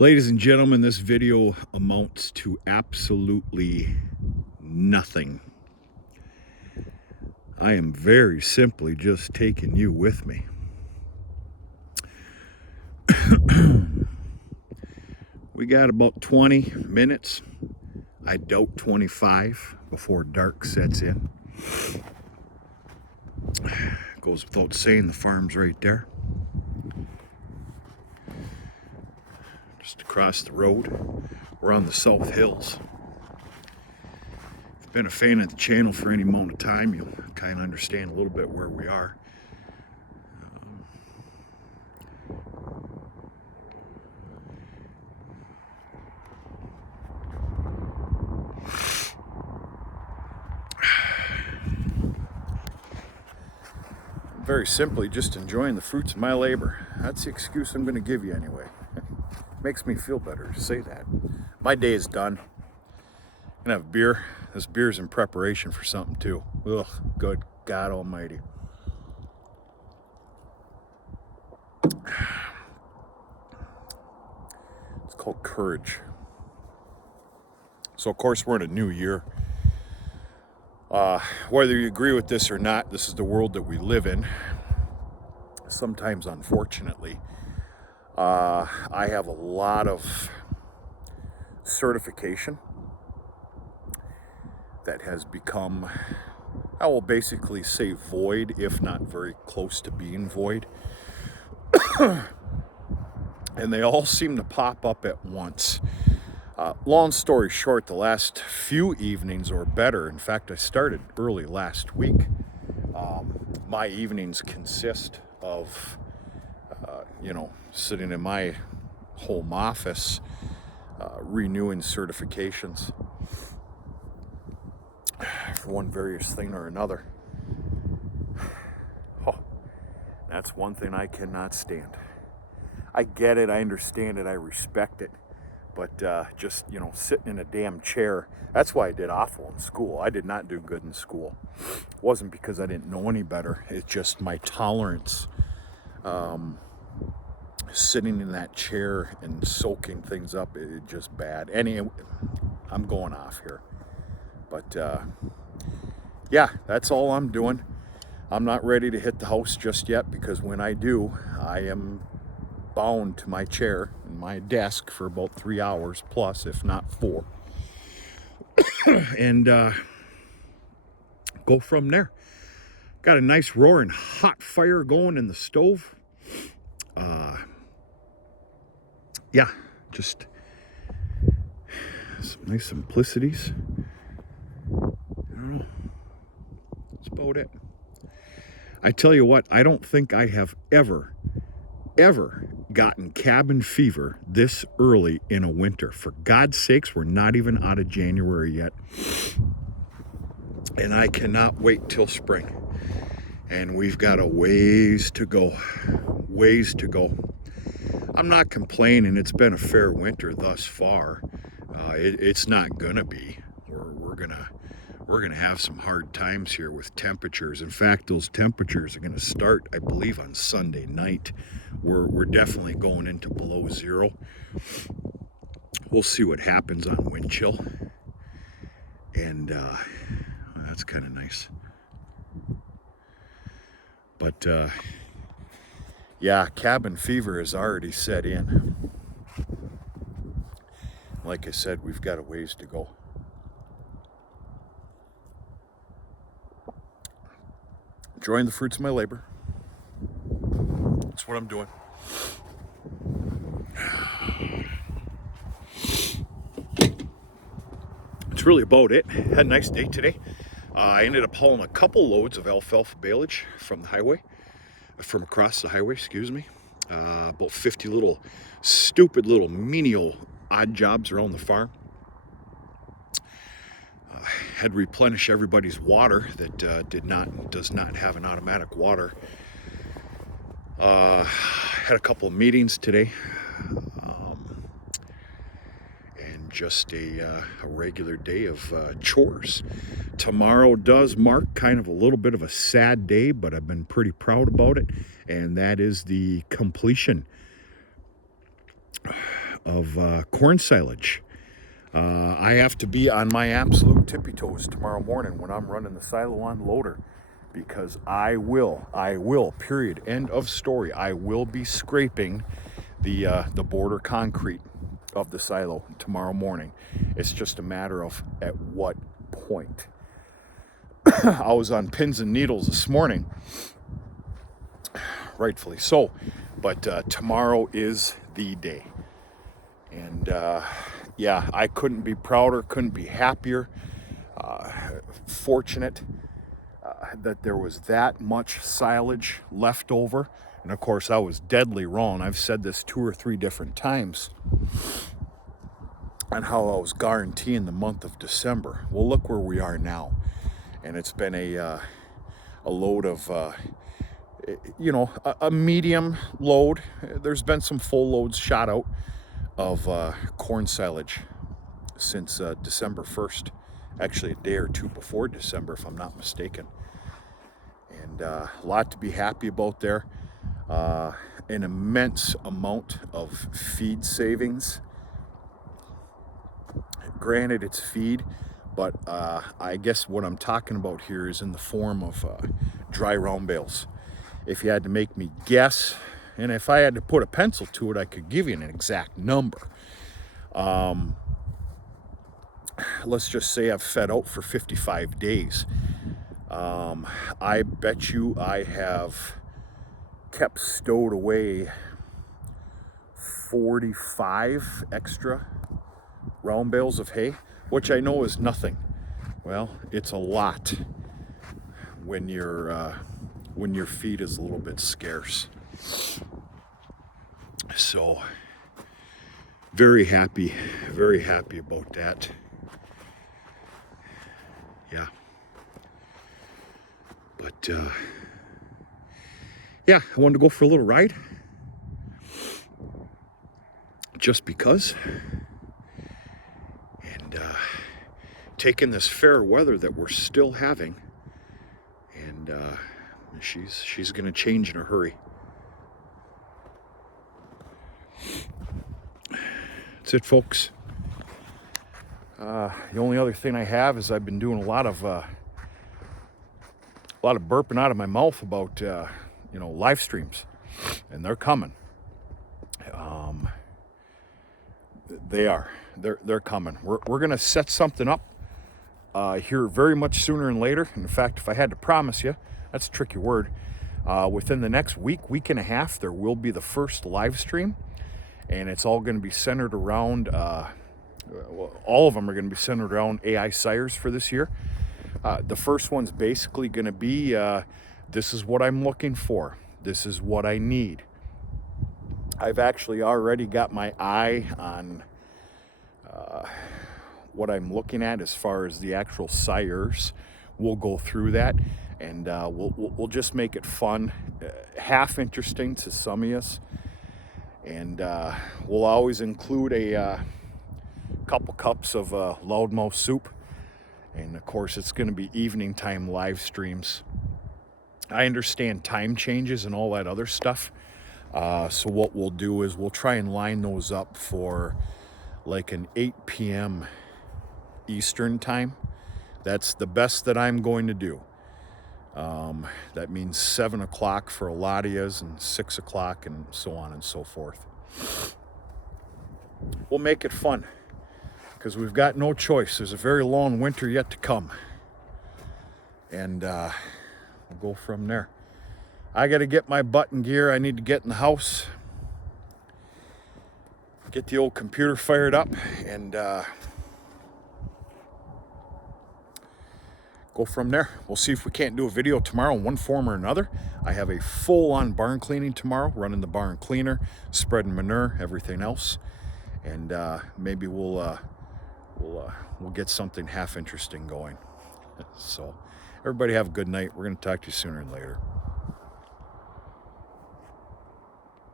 Ladies and gentlemen, this video amounts to absolutely nothing. I am very simply just taking you with me. We got about 20 minutes. I doubt 25 before dark sets in. Goes without saying, the farm's right there. Just across the road. We're on the South Hills. If you've been a fan of the channel for any amount of time, you'll kind of understand a little bit where we are. Very simply just enjoying the fruits of my labor. That's the excuse I'm going to give you anyway. Makes me feel better to say that. My day is done. I'm gonna have a beer. This beer's in preparation for something too. Ugh, good God almighty. It's called Courage. So of course we're in a new year. Whether you agree with this or not, this is the world that we live in. Sometimes, unfortunately, I have a lot of certification that has become, I will basically say void, if not very close to being void. And they all seem to pop up at once. Long story short, the last few evenings or better, in fact, I started early last week. My evenings consist of, sitting in my home office, renewing certifications for one various thing or another. Oh, that's one thing I cannot stand. I get it, I understand it, I respect it. But just, sitting in a damn chair, that's why I did awful in school. I did not do good in school. It wasn't because I didn't know any better. It's just my tolerance. Sitting in that chair and soaking things up, it's just bad. Anyway, I'm going off here. But, yeah, that's all I'm doing. I'm not ready to hit the house just yet, because when I do, I am bound to my chair and my desk for about 3 hours plus, if not 4. And go from there. Got a nice roaring hot fire going in the stove. Yeah, just some nice simplicities. I don't know. That's about it. I tell you what, I don't think I have ever gotten cabin fever this early in a winter. For God's sakes, we're not even out of January yet. And I cannot wait till spring. And we've got a ways to go. Ways to go. I'm not complaining. It's been a fair winter thus far. It's not gonna be. We're gonna have some hard times here with temperatures. In fact, those temperatures are gonna start, I believe, on Sunday night. We're definitely going into below zero. We'll see what happens on wind chill. And that's kind of nice. But yeah, cabin fever has already set in. Like I said, we've got a ways to go. Enjoying the fruits of my labor. That's what I'm doing. That's really about it. Had a nice day today. I ended up hauling a couple loads of alfalfa baleage from across the highway, excuse me. About 50 little stupid little menial odd jobs around the farm. Had to replenish everybody's water that does not have an automatic water. Had a couple of meetings today, and just a regular day of chores. Tomorrow does mark kind of a little bit of a sad day, but I've been pretty proud about it, and that is the completion of corn silage. I have to be on my absolute tippy toes tomorrow morning when I'm running the silo on loader, because I will, period, end of story. I will be scraping the border concrete of the silo tomorrow morning. It's just a matter of at what point. I was on pins and needles this morning, rightfully so, but tomorrow is the day. And yeah, I couldn't be prouder, couldn't be happier, fortunate that there was that much silage left over. And of course, I was deadly wrong. I've said this 2 or 3 different times on how I was guaranteeing the month of December. Well, look where we are now. And it's been a load of, a medium load. There's been some full loads shot out of corn silage since December 1st. Actually, a day or 2 before December, if I'm not mistaken. And a lot to be happy about there. An immense amount of feed savings. Granted, it's feed, but I guess what I'm talking about here is in the form of dry round bales. If you had to make me guess, and if I had to put a pencil to it, I could give you an exact number. Let's just say I've fed out for 55 days. I bet you I have kept stowed away 45 extra round bales of hay, which I know is nothing. Well, it's a lot when your feed is a little bit scarce. So very happy about that. Yeah. But yeah, I wanted to go for a little ride just because. And taking this fair weather that we're still having, and she's gonna change in a hurry. That's it, folks. The only other thing I have is I've been doing a lot of burping out of my mouth about live streams, and they're coming. They're coming. We're gonna set something up here very much sooner than later. In fact, if I had to promise you, that's a tricky word. Within the next week and a half, there will be the first live stream, and it's all going to be centered around. All of them are going to be centered around AI sires for this year. The first one's basically going to be, this is what I'm looking for. This is what I need. I've actually already got my eye on what I'm looking at as far as the actual sires. We'll go through that, and we'll just make it fun, half interesting to some of us. And we'll always include a couple cups of loudmouth soup. And of course, it's going to be evening time live streams. I understand time changes and all that other stuff. So what we'll do is we'll try and line those up for like an 8 p.m. Eastern time. That's the best that I'm going to do. That means 7 o'clock for a lot of yous and 6 o'clock and so on and so forth. We'll make it fun because we've got no choice. There's a very long winter yet to come. And we'll go from there. I got to get my butt in gear. I need to get in the house, get the old computer fired up, and go from there. We'll see if we can't do a video tomorrow in one form or another. I have a full-on barn cleaning tomorrow, running the barn cleaner, spreading manure, everything else, and maybe we'll get something half interesting going. So everybody have a good night. We're going to talk to you sooner and later.